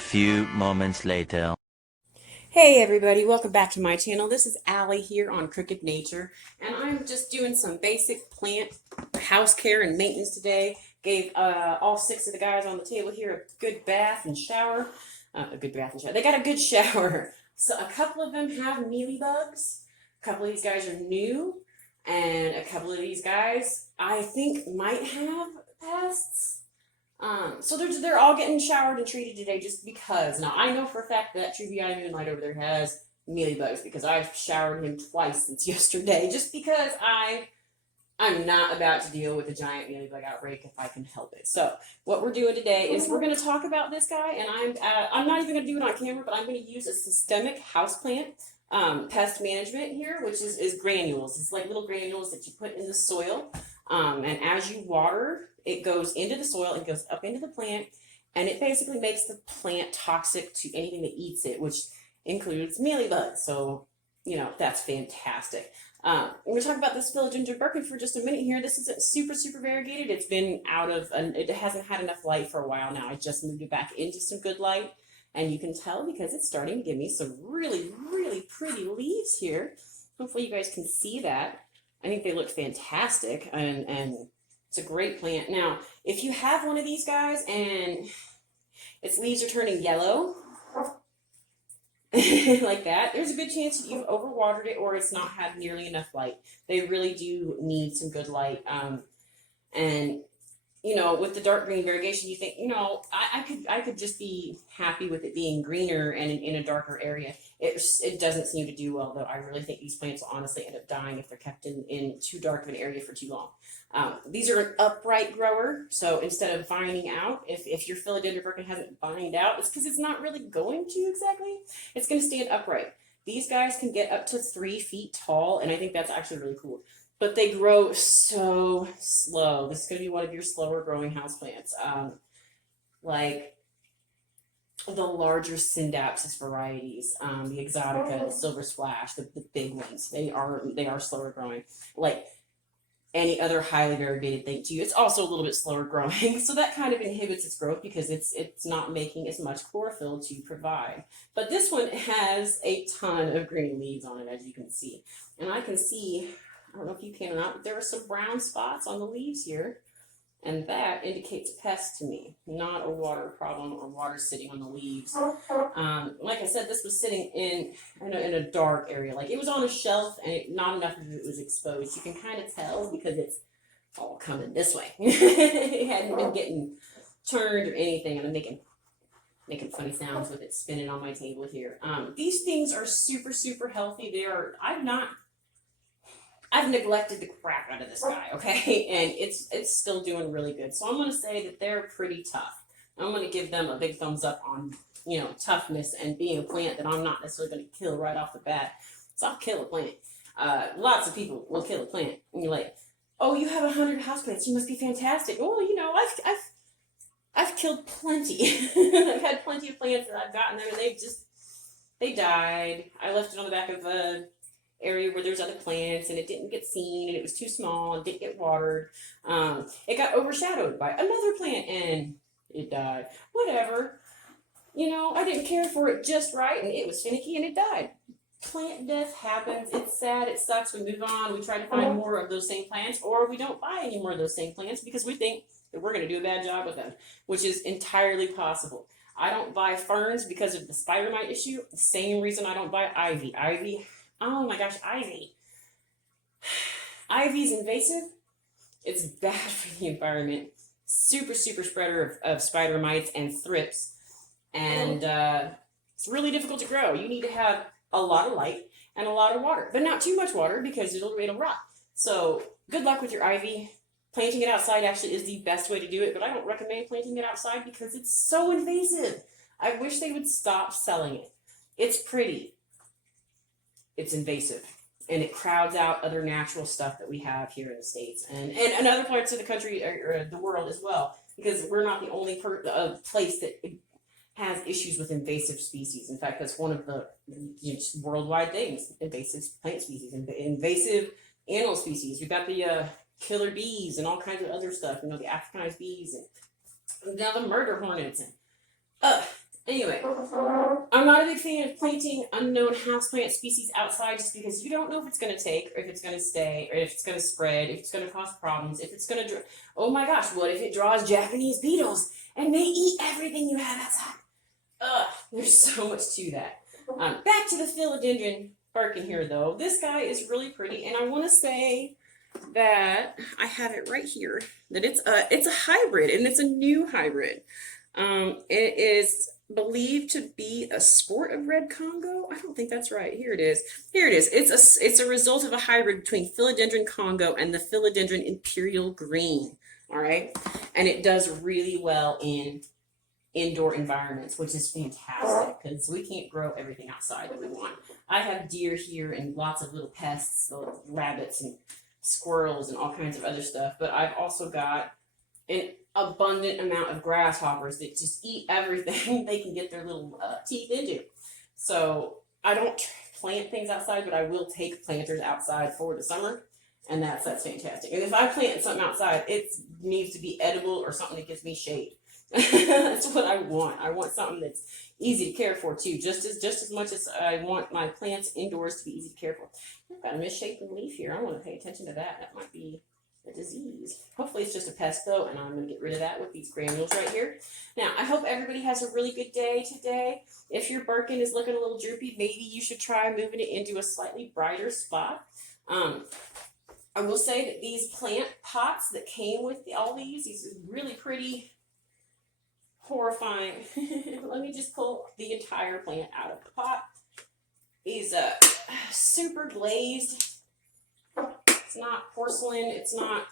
few moments later. Hey everybody, welcome back to my channel. This is Allie here on Crooked Nature, and I'm just doing some basic plant house care and maintenance today. Gave all 6 of the guys on the table here a good bath and shower. They got a good shower. So a couple of them have mealybugs. A couple of these guys are new, and a couple of these guys I think might have pests. So they're all getting showered and treated today just because. Now I know for a fact that Truvii Moonlight over there has mealybugs because I've showered him twice since yesterday just because I'm not about to deal with a giant mealybug outbreak if I can help it. So what we're doing today is we're going to talk about this guy, and I'm not even going to do it on camera, but I'm going to use a systemic houseplant pest management here, which is granules. It's like little granules that you put in the soil, and as you water, it goes into the soil and goes up into the plant, and it basically makes the plant toxic to anything that eats it, which includes mealybugs. So, that's fantastic. We're going to talk about this Philodendron Birkin for just a minute here. This isn't super variegated. It's been it hasn't had enough light for a while now. I just moved it back into some good light, and you can tell because it's starting to give me some really pretty leaves here. Hopefully you guys can see that. I think they look fantastic, and it's a great plant. Now, if you have one of these guys and its leaves are turning yellow, like that, there's a good chance that you've overwatered it or it's not had nearly enough light. They really do need some good light. And with the dark green variegation, you think, I could just be happy with it being greener and in a darker area. It doesn't seem to do well, though. I really think these plants will honestly end up dying if they're kept in too dark of an area for too long. These are an upright grower, so instead of vining out, if your Philodendron Birkin hasn't vined out, it's because it's not really going to exactly. It's going to stand upright. These guys can get up to 3 feet tall, and I think that's actually really cool. But they grow so slow. This is going to be one of your slower growing houseplants. Like the larger Syndapsis varieties, the Exotica, the Silver Splash, the big ones. They are slower growing. Like any other highly variegated thing too. It's also a little bit slower growing. So that kind of inhibits its growth because it's not making as much chlorophyll to provide. But this one has a ton of green leaves on it, as you can see. And I can see, I don't know if you can or not, but there are some brown spots on the leaves here, and that indicates pest to me, not a water problem or water sitting on the leaves. Like I said, this was sitting in a dark area. Like it was on a shelf, and not enough of it was exposed. You can kind of tell because it's all coming this way. It hadn't been getting turned or anything, and I'm making funny sounds with it spinning on my table here. These things are super healthy. I've neglected the crap out of this guy, okay? And it's still doing really good. So I'm going to say that they're pretty tough. I'm going to give them a big thumbs up on, toughness and being a plant that I'm not necessarily going to kill right off the bat. So I'll kill a plant. Lots of people will kill a plant. And you're like, oh, you have 100 houseplants. You must be fantastic. Oh, I've killed plenty. I've had plenty of plants that I've gotten there, and they died. I left it on the back of a area where there's other plants, and it didn't get seen, and it was too small and didn't get watered. It got overshadowed by another plant and it died. Whatever. I didn't care for it just right, and it was finicky and it died. Plant death happens. It's sad. It sucks. We move on. We try to find more of those same plants, or we don't buy any more of those same plants because we think that we're going to do a bad job with them, which is entirely possible. I don't buy ferns because of the spider mite issue. The same reason I don't buy ivy. Oh my gosh, ivy. Ivy's invasive. It's bad for the environment. Super spreader of spider mites and thrips. And it's really difficult to grow. You need to have a lot of light and a lot of water, but not too much water because it'll rot. So good luck with your ivy. Planting it outside actually is the best way to do it, but I don't recommend planting it outside because it's so invasive. I wish they would stop selling it. It's pretty. It's invasive, and it crowds out other natural stuff that we have here in the States and other parts of the country or the world as well, because we're not the only place that has issues with invasive species. In fact, that's one of the worldwide things: invasive plant species, invasive animal species. We've got the killer bees and all kinds of other stuff. The Africanized bees, and now the murder hornets. And Anyway, I'm not a big fan of planting unknown houseplant species outside just because you don't know if it's going to take, or if it's going to stay, or if it's going to spread, if it's going to cause problems, if it's going to, oh my gosh, what if it draws Japanese beetles and they eat everything you have outside? Ugh, there's so much to that. Back to the Philodendron Birkin here though. This guy is really pretty, and I want to say that I have it right here, that it's a hybrid, and it's a new hybrid. It is believed to be a sport of red Congo. I don't think that's right. Here it is. Here it is. It's a result of a hybrid between Philodendron Congo and the Philodendron Imperial Green. All right, and it does really well in indoor environments, which is fantastic because we can't grow everything outside that we want. I have deer here and lots of little pests, little rabbits and squirrels and all kinds of other stuff, but I've also got an abundant amount of grasshoppers that just eat everything they can get their little teeth into. So I don't plant things outside, but I will take planters outside for the summer, and that's fantastic. And if I plant something outside, it needs to be edible or something that gives me shade. That's what I want. I want something that's easy to care for too, just as much as I want my plants indoors to be easy to care for. I've got a misshapen leaf here. I want to pay attention to that. That might be a disease. Hopefully it's just a pest though, and I'm going to get rid of that with these granules right here. Now, I hope everybody has a really good day today. If your Birkin is looking a little droopy, maybe you should try moving it into a slightly brighter spot. I will say that these plant pots that came with all these really pretty, horrifying. Let me just pull the entire plant out of the pot. He's super glazed. It's not porcelain. It's not,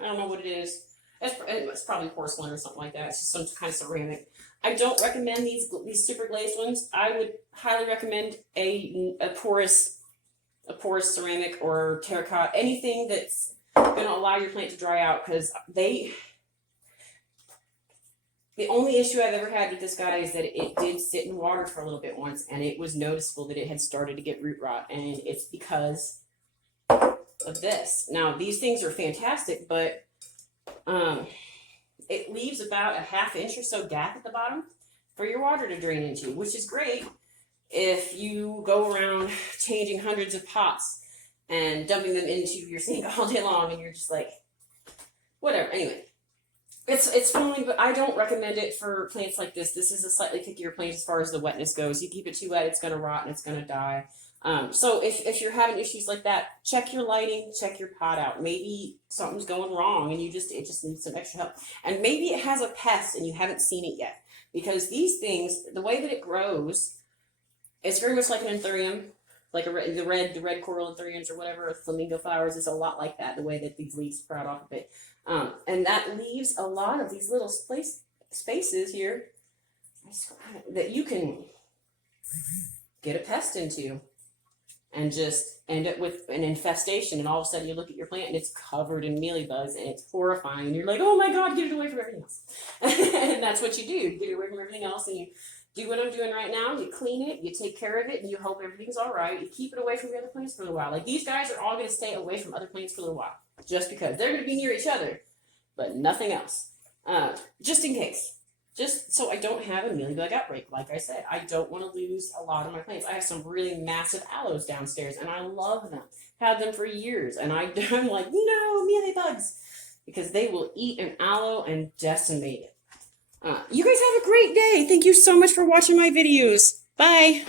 I don't know what it is. It's probably porcelain or something like that. It's just some kind of ceramic. I don't recommend these super glazed ones. I would highly recommend a porous ceramic or terracotta, anything that's going to allow your plant to dry out, because the only issue I've ever had with this guy is that it did sit in water for a little bit once, and it was noticeable that it had started to get root rot, and it's because of this. Now, these things are fantastic, but it leaves about a ½ inch or so gap at the bottom for your water to drain into, which is great if you go around changing hundreds of pots and dumping them into your sink all day long, and you're just like, whatever. Anyway, it's fine, but I don't recommend it for plants like this. This is a slightly pickier plant as far as the wetness goes. You keep it too wet, it's going to rot and it's going to die. So if you're having issues like that, check your lighting, check your pot out. Maybe something's going wrong and it just needs some extra help. And maybe it has a pest and you haven't seen it yet. Because these things, the way that it grows, it's very much like an anthurium, like the red coral anthuriums or whatever, flamingo flowers is a lot like that, the way that these leaves sprout off of it. And that leaves a lot of these little spaces here that you can get a pest into and just end up with an infestation, and all of a sudden you look at your plant and it's covered in mealybugs and it's horrifying, and you're like, oh my god, get it away from everything else. And that's what you do. You get it away from everything else, and you do what I'm doing right now. You clean it, you take care of it, and you hope everything's all right. You keep it away from the other plants for a little while. Like, these guys are all going to stay away from other plants for a little while, just because they're going to be near each other, but nothing else. Just in case. Just so I don't have a mealybug outbreak. Like I said, I don't want to lose a lot of my plants. I have some really massive aloes downstairs, and I love them. Had them for years, and I'm like, no, mealybugs, because they will eat an aloe and decimate it. You guys have a great day. Thank you so much for watching my videos. Bye.